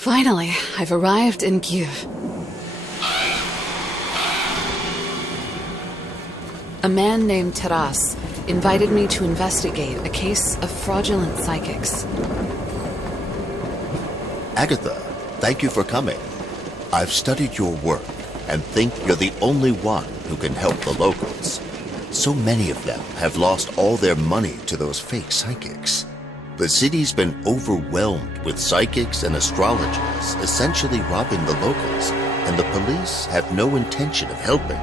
Finally, I've arrived in Kyiv. A man named Taras invited me to investigate a case of fraudulent psychics. Agatha, thank you for coming. I've studied your work and think you're the only one who can help the locals. So many of them have lost all their money to those fake psychics. The city's been overwhelmed with psychics and astrologers essentially robbing the locals, and the police have no intention of helping.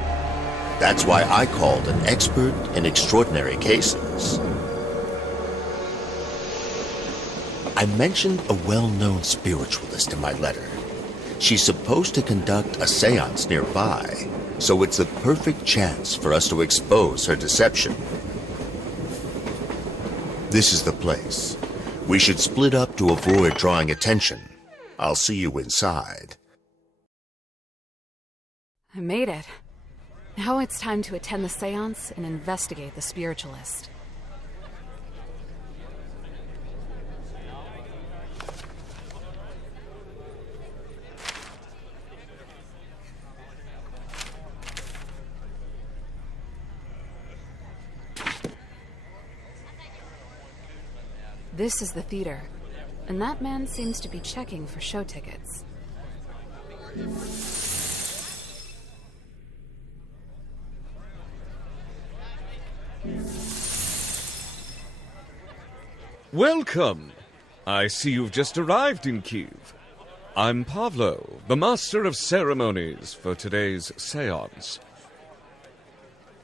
That's why I called an expert in extraordinary cases. I mentioned a well-known spiritualist in my letter. She's supposed to conduct a seance nearby, so it's the perfect chance for us to expose her deception. This is the place. We should split up to avoid drawing attention. I'll see you inside. I made it. Now it's time to attend the seance and investigate the spiritualist. This is the theater, and that man seems to be checking for show tickets. Welcome! I see you've just arrived in Kiev. I'm Pavlo, the master of ceremonies for today's seance.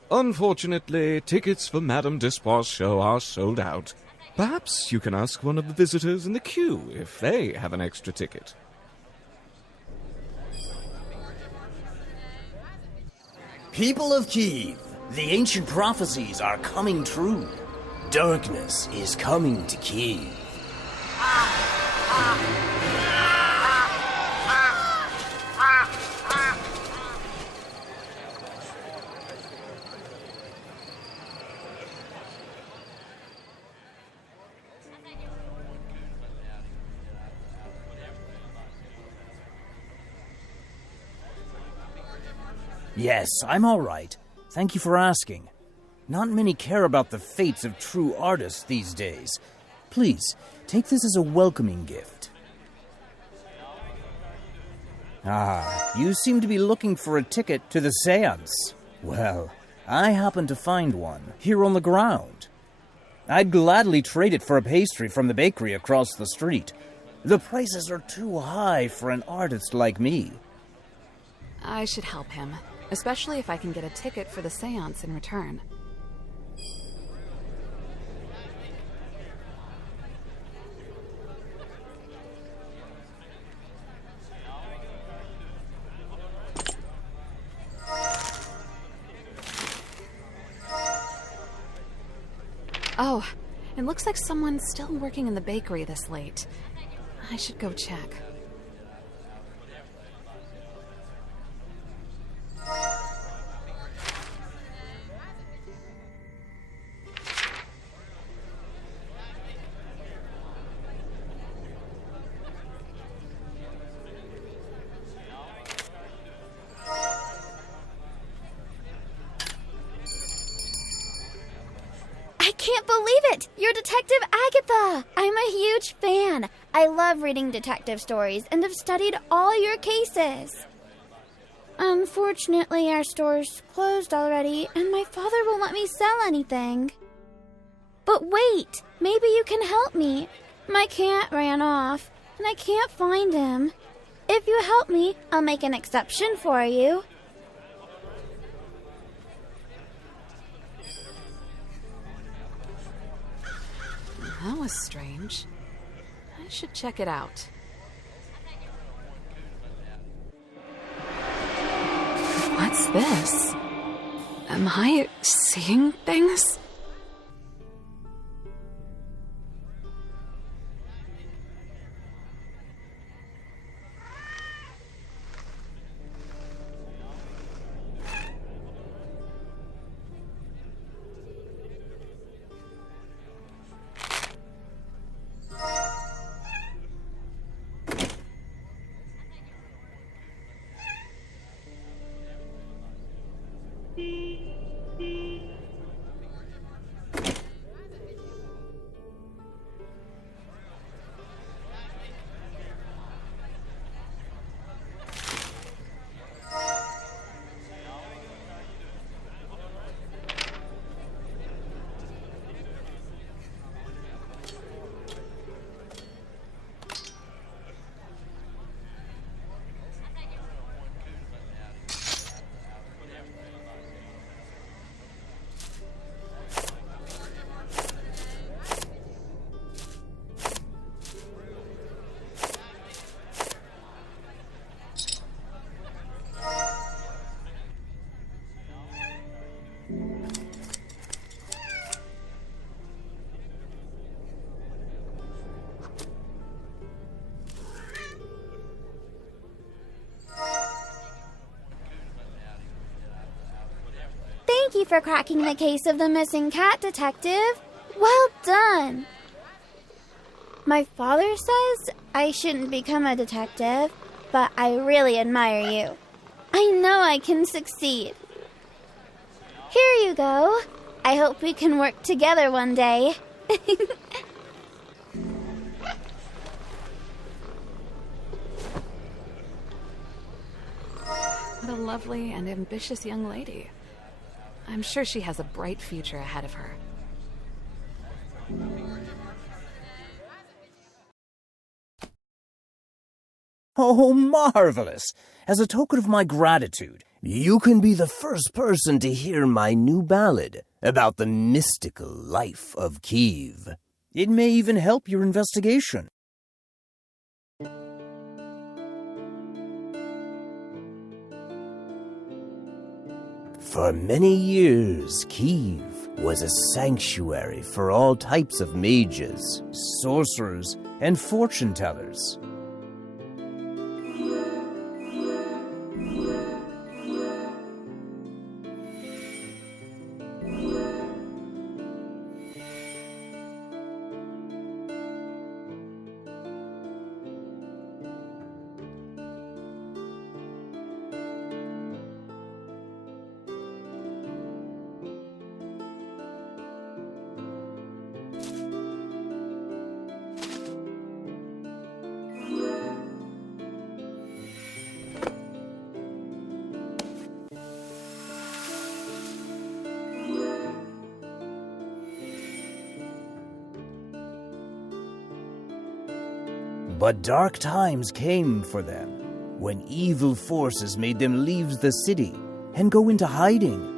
Unfortunately, tickets for Madame Despoir's show are sold out. Perhaps you can ask one of the visitors in the queue if they have an extra ticket. People of Kyiv, the ancient prophecies are coming true. Darkness is coming to Kyiv. Yes, I'm all right. Thank you for asking. Not many care about the fates of true artists these days. Please, take this as a welcoming gift. Ah, you seem to be looking for a ticket to the seance. Well, I happen to find one here on the ground. I'd gladly trade it for a pastry from the bakery across the street. The prices are too high for an artist like me. I should help him, especially if I can get a ticket for the seance in return. Oh, it looks like someone's still working in the bakery this late. I should go check. I can't believe it! You're Detective Agatha! I'm a huge fan. I love reading detective stories and have studied all your cases. Unfortunately, our store's closed already, and my father won't let me sell anything. But wait, maybe you can help me. My cat ran off, and I can't find him. If you help me, I'll make an exception for you. That was strange. I should check it out. What's this? Am I seeing things? Thank you for cracking the case of the missing cat, Detective. Well done. My father says I shouldn't become a detective, but I really admire you. I know I can succeed. Here you go. I hope we can work together one day. What a lovely and ambitious young lady. I'm sure she has a bright future ahead of her. Oh, marvelous! As a token of my gratitude, you can be the first person to hear my new ballad about the mystical life of Kyiv. It may even help your investigation. For many years, Kiev was a sanctuary for all types of mages, sorcerers, and fortune-tellers. But dark times came for them, when evil forces made them leave the city and go into hiding.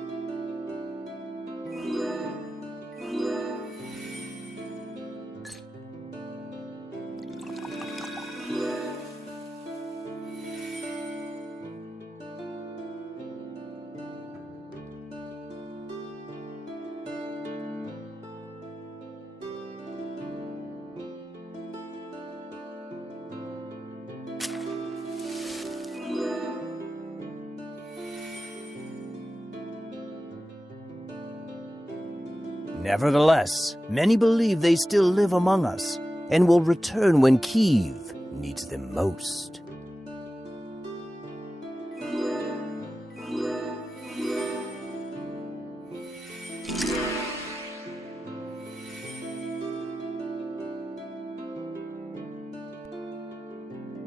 Nevertheless, many believe they still live among us and will return when Kyiv needs them most.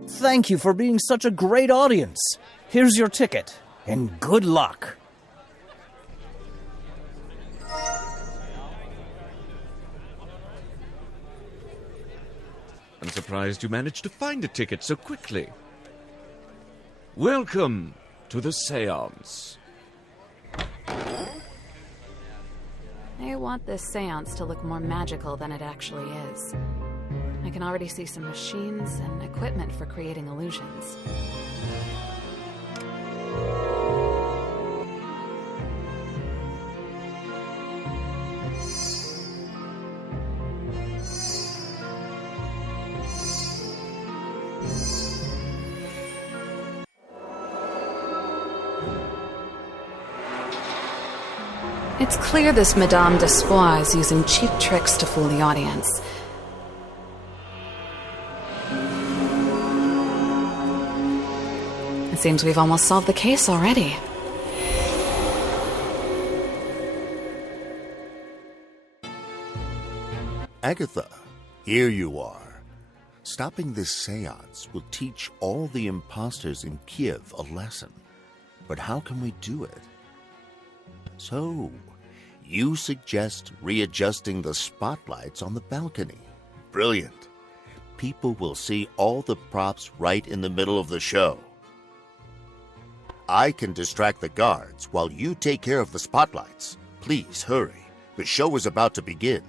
Thank you for being such a great audience. Here's your ticket, and good luck. I'm surprised you managed to find a ticket so quickly. Welcome to the seance. I want this seance to look more magical than it actually is. I can already see some machines and equipment for creating illusions. It's clear this Madame Despois is using cheap tricks to fool the audience. It seems we've almost solved the case already. Agatha, here you are. Stopping this seance will teach all the imposters in Kiev a lesson. But how can we do it? So, you suggest readjusting the spotlights on the balcony. Brilliant. People will see all the props right in the middle of the show. I can distract the guards while you take care of the spotlights. Please hurry. The show is about to begin.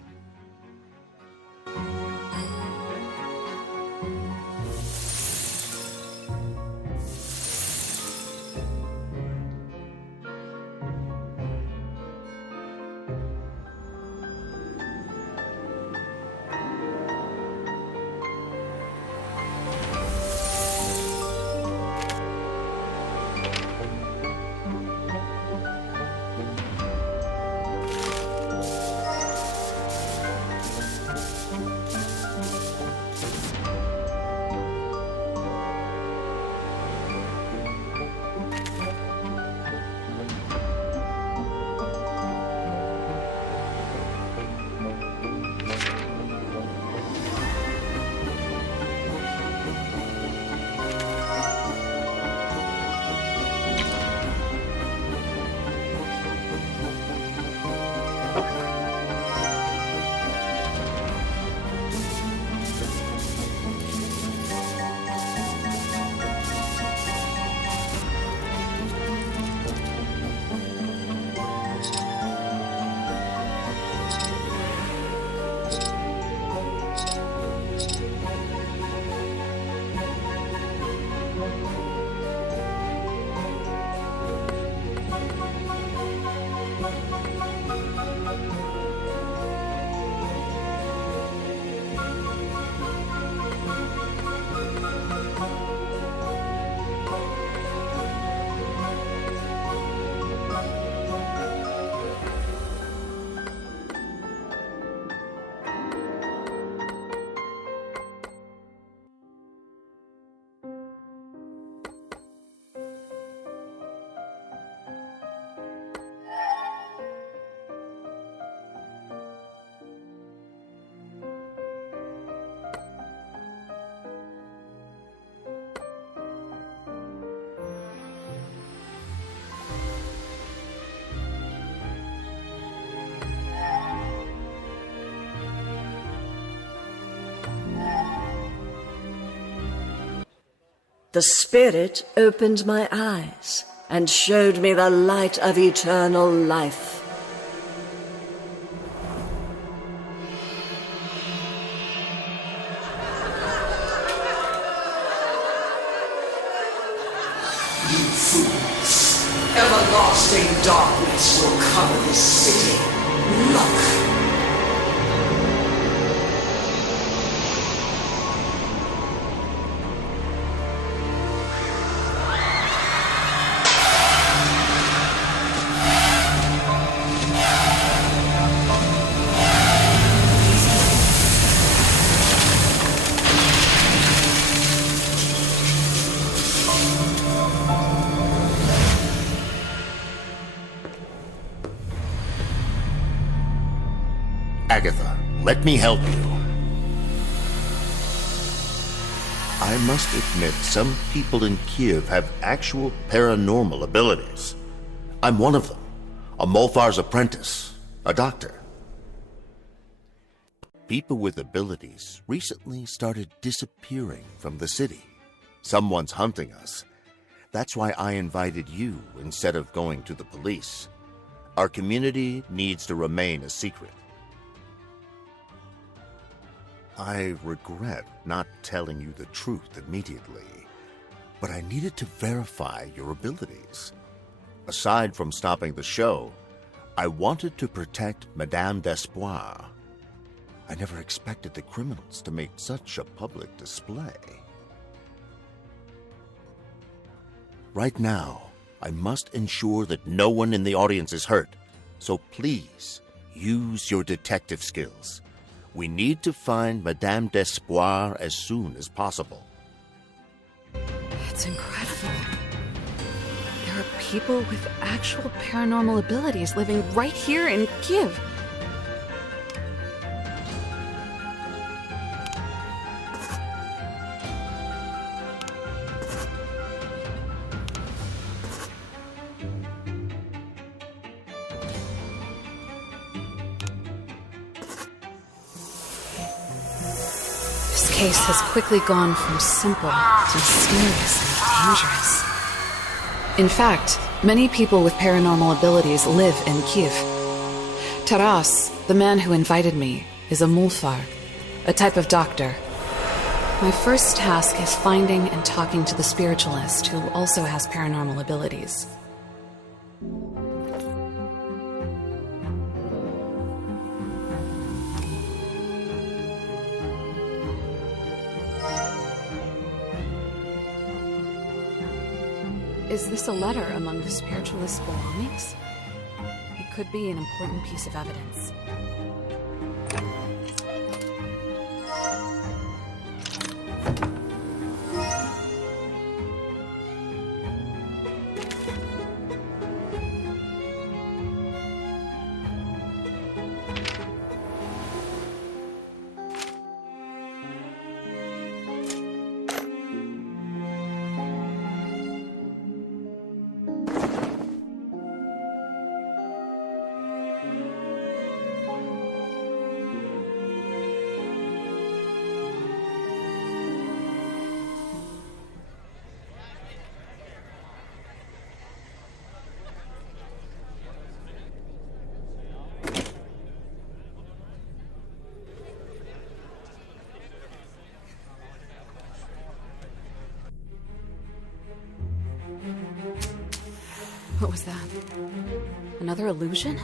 The Spirit opened my eyes and showed me the light of eternal life. You fools! Everlasting darkness will cover this city. Look! Agatha, let me help you. I must admit, some people in Kiev have actual paranormal abilities. I'm one of them, a Molfar's apprentice, a doctor. People with abilities recently started disappearing from the city. Someone's hunting us. That's why I invited you instead of going to the police. Our community needs to remain a secret. I regret not telling you the truth immediately, but I needed to verify your abilities. Aside from stopping the show, I wanted to protect Madame d'Espoir. I never expected the criminals to make such a public display. Right now, I must ensure that no one in the audience is hurt, so please use your detective skills. We need to find Madame d'Espoir as soon as possible. It's incredible. There are people with actual paranormal abilities living right here in Kiev. This case has quickly gone from simple to mysterious and dangerous. In fact, many people with paranormal abilities live in Kiev. Taras, the man who invited me, is a mulfar, a type of doctor. My first task is finding and talking to the spiritualist who also has paranormal abilities. Is this a letter among the spiritualist's belongings? It could be an important piece of evidence. What was that? Another illusion?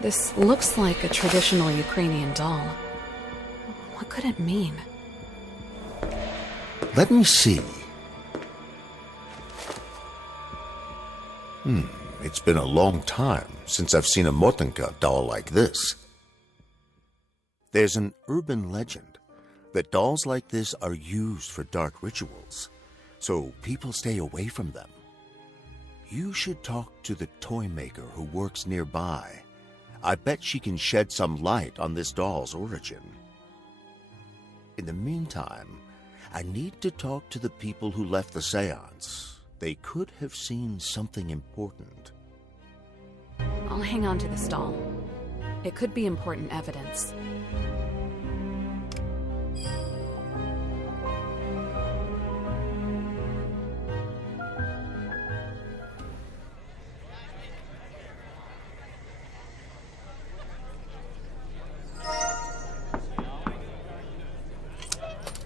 This looks like a traditional Ukrainian doll. What could it mean? Let me see. It's been a long time since I've seen a Motenka doll like this. There's an urban legend that dolls like this are used for dark rituals, so people stay away from them. You should talk to the toy maker who works nearby. I bet she can shed some light on this doll's origin. In the meantime, I need to talk to the people who left the seance. They could have seen something important. I'll hang on to this doll. It could be important evidence.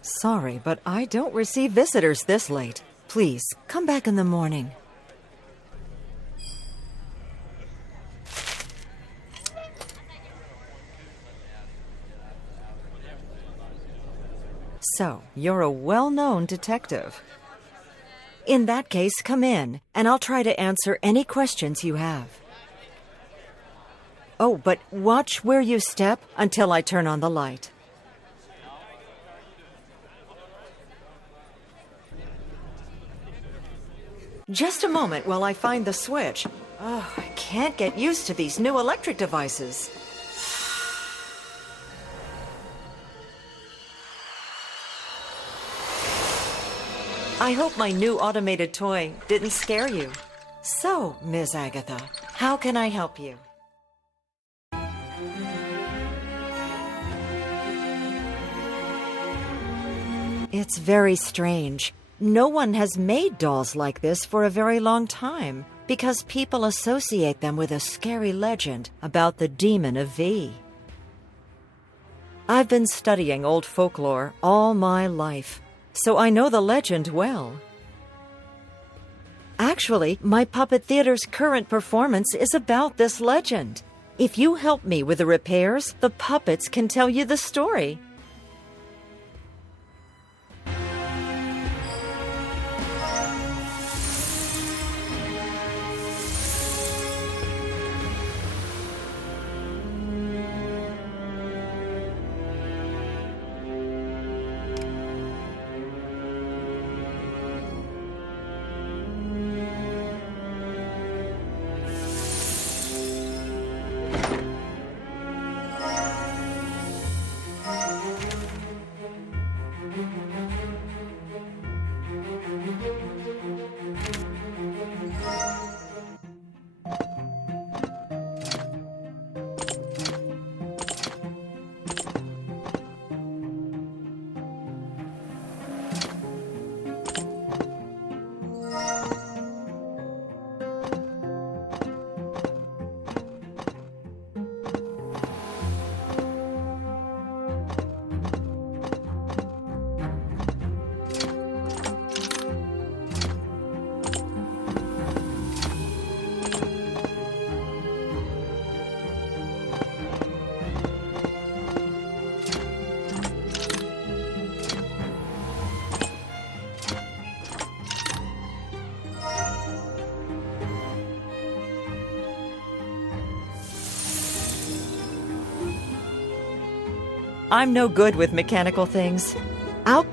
Sorry, but I don't receive visitors this late. Please, come back in the morning. So, you're a well-known detective. In that case, come in, and I'll try to answer any questions you have. Oh, but watch where you step until I turn on the light. Just a moment while I find the switch. Oh, I can't get used to these new electric devices. I hope my new automated toy didn't scare you. So, Ms. Agatha, how can I help you? It's very strange. No one has made dolls like this for a very long time because people associate them with a scary legend about the demon of V. I've been studying old folklore all my life, so I know the legend well. Actually, my puppet theater's current performance is about this legend. If you help me with the repairs, the puppets can tell you the story. I'm no good with mechanical things. I'll...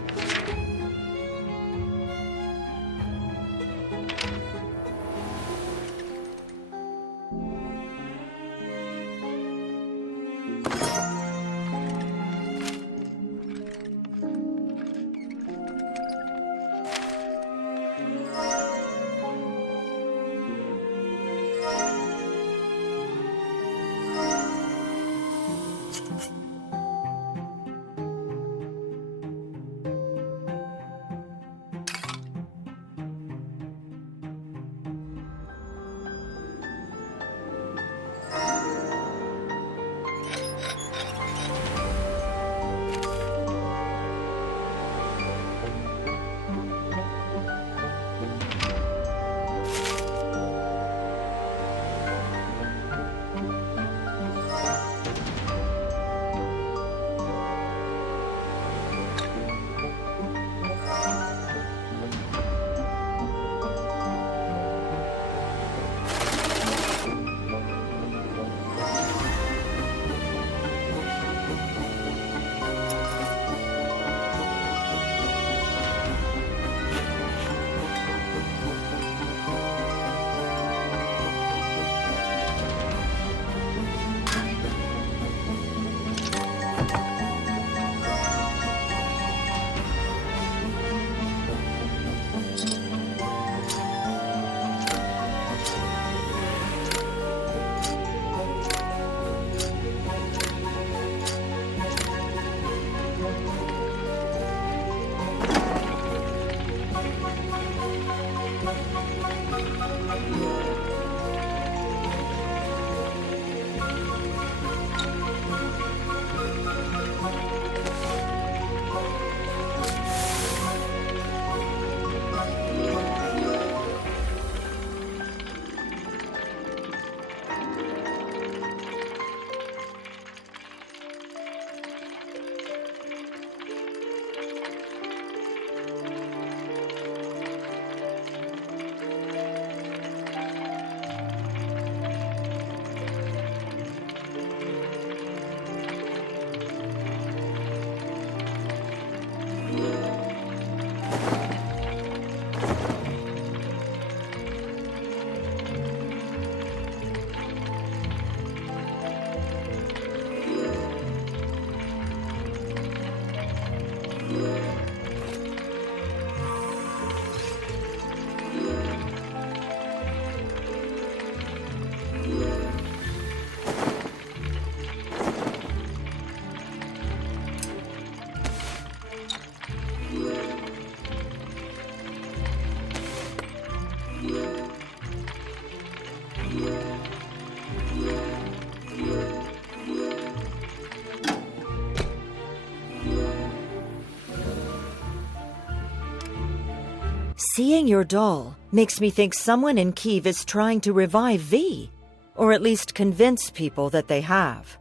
Seeing your doll makes me think someone in Kyiv is trying to revive V, or at least convince people that they have.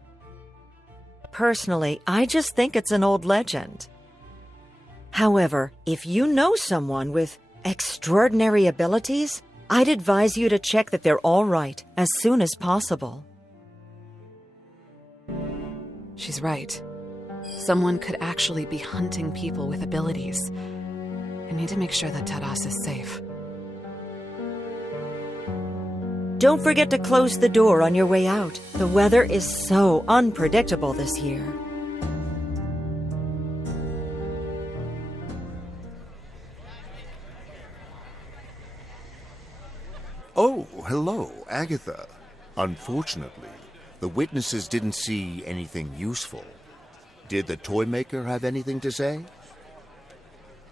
Personally, I just think it's an old legend. However, if you know someone with extraordinary abilities, I'd advise you to check that they're all right as soon as possible. She's right. Someone could actually be hunting people with abilities. I need to make sure that Taras is safe. Don't forget to close the door on your way out. The weather is so unpredictable this year. Oh, hello, Agatha. Unfortunately, the witnesses didn't see anything useful. Did the toy maker have anything to say?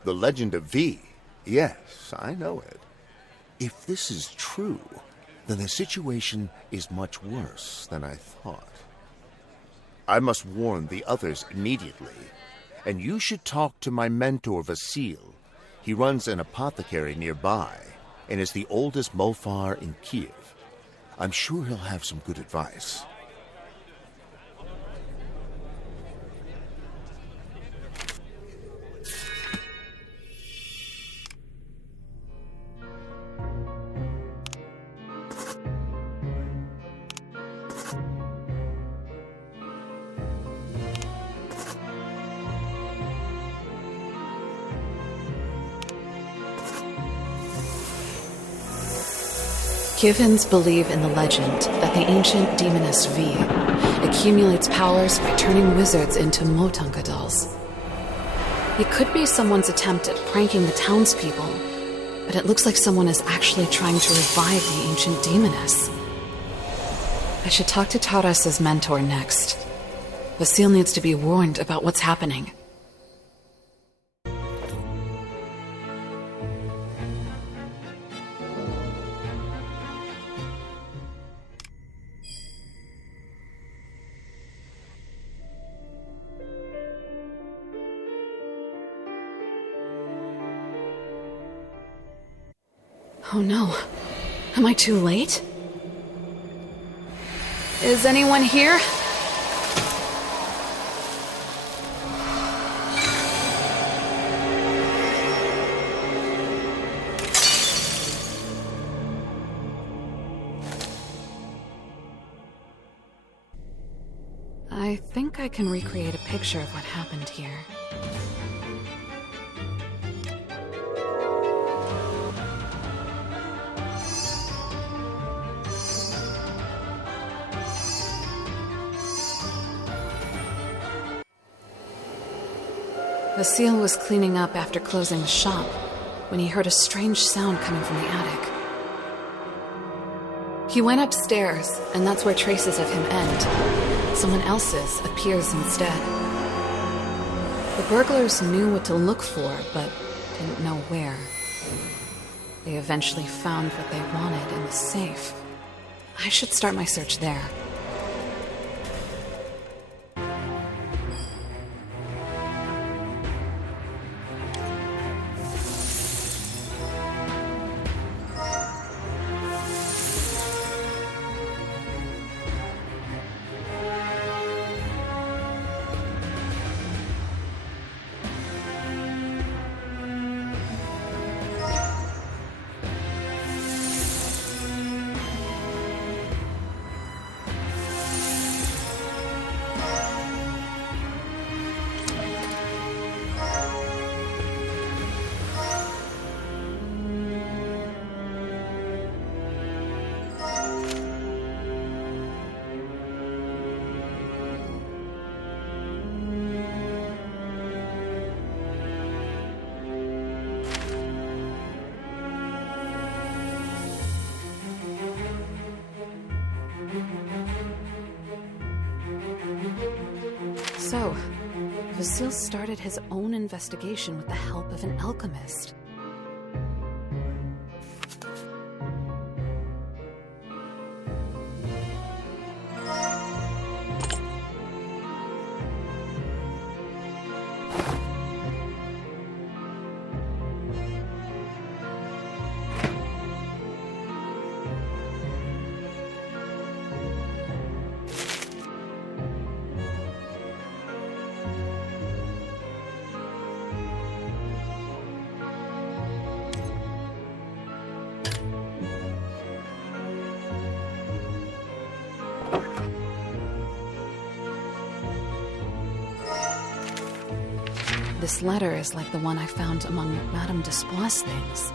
The legend of V. Yes, I know it. If this is true, then the situation is much worse than I thought. I must warn the others immediately, and you should talk to my mentor Vasil. He runs an apothecary nearby, and is the oldest Molfar in Kiev. I'm sure he'll have some good advice. Kievans believe in the legend that the ancient demoness V accumulates powers by turning wizards into Motanka dolls. It could be someone's attempt at pranking the townspeople, but it looks like someone is actually trying to revive the ancient demoness. I should talk to Taras's mentor next. Vasil needs to be warned about what's happening. Oh no. Am I too late? Is anyone here? I think I can recreate a picture of what happened here. Vasil was cleaning up after closing the shop when he heard a strange sound coming from the attic. He went upstairs, and that's where traces of him end. Someone else's appears instead. The burglars knew what to look for, but didn't know where. They eventually found what they wanted in the safe. I should start my search there. So, Vasil started his own investigation with the help of an alchemist. this letter is like the one I found among Madame Despois' things.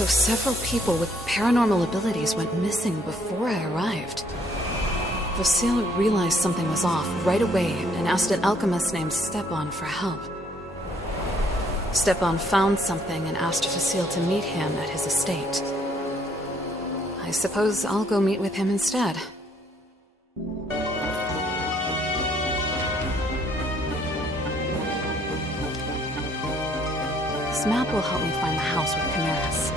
So several people with paranormal abilities went missing before I arrived. Vasile realized something was off right away and asked an alchemist named Stepan for help. Stepan found something and asked Vasile to meet him at his estate. I suppose I'll go meet with him instead. This map will help me find the house with chimeras.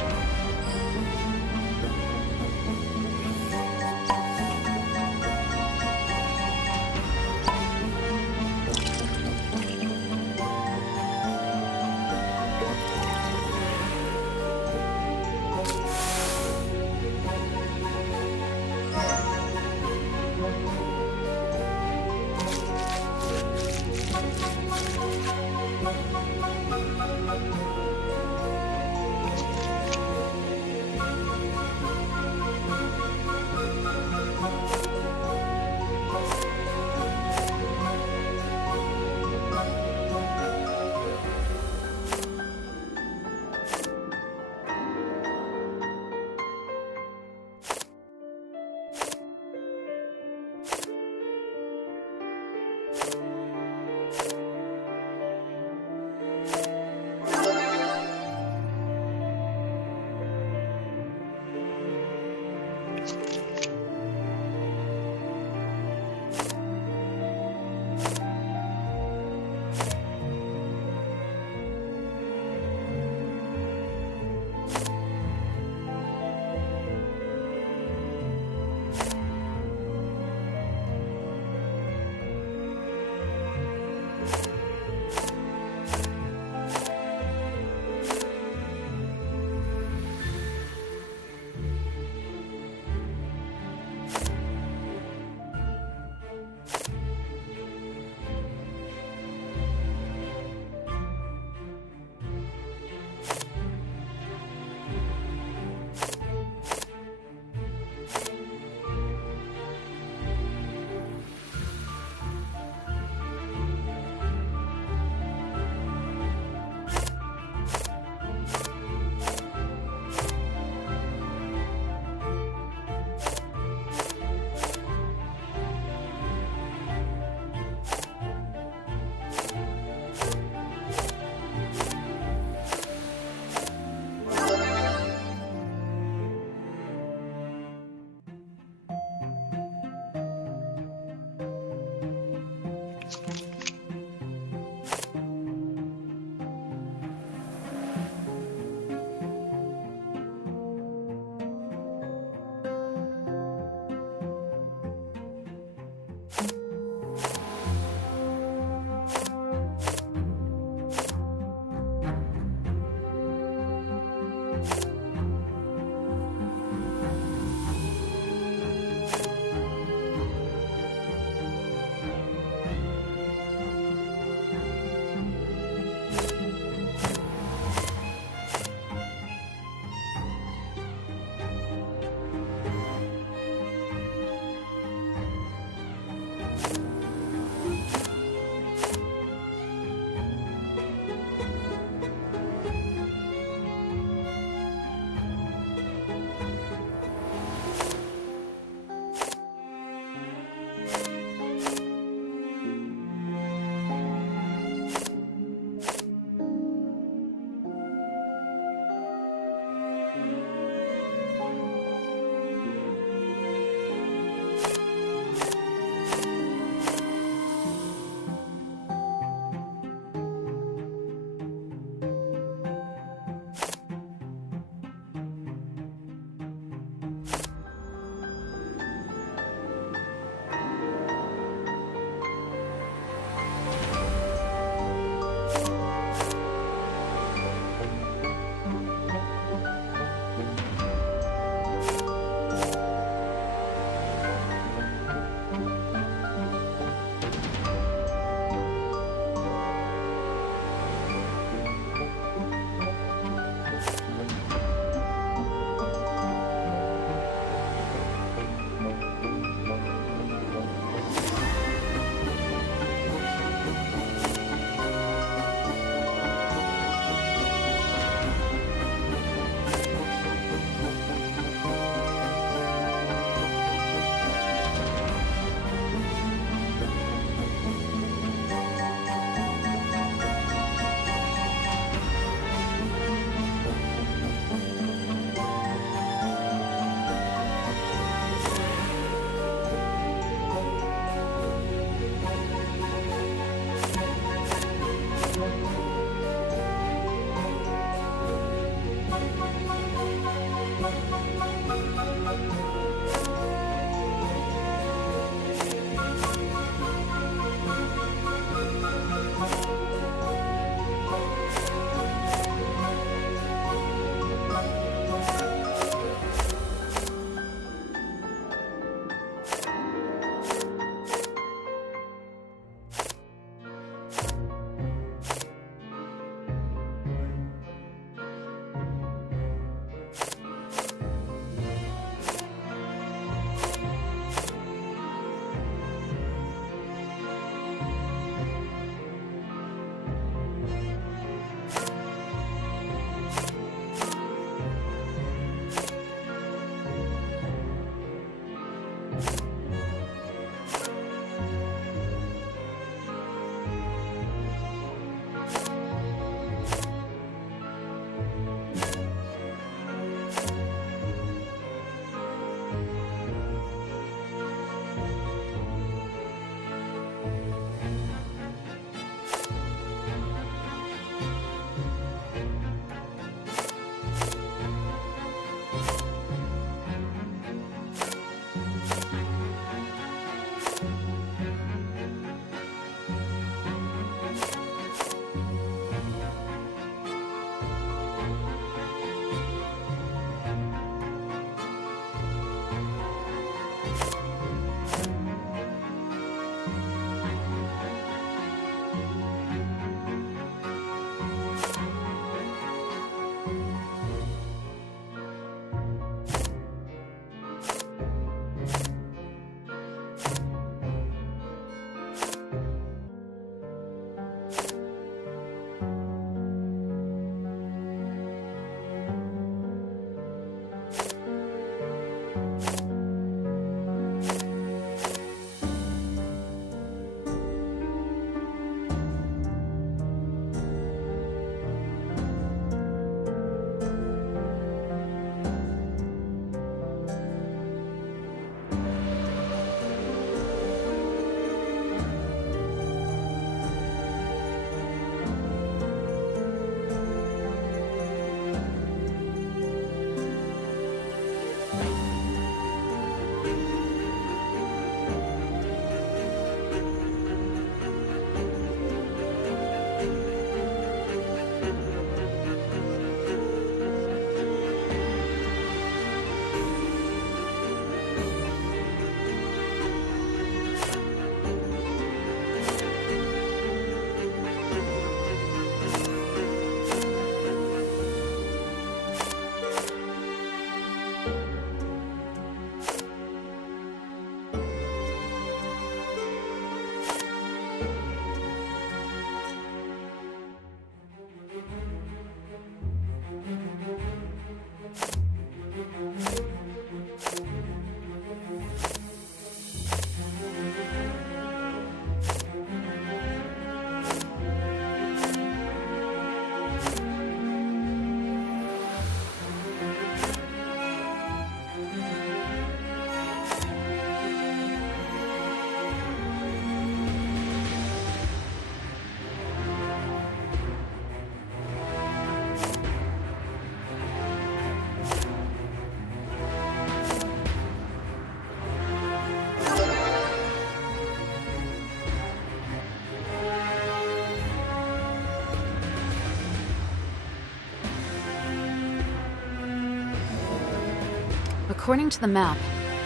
According to the map,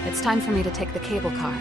it's time for me to take the cable car.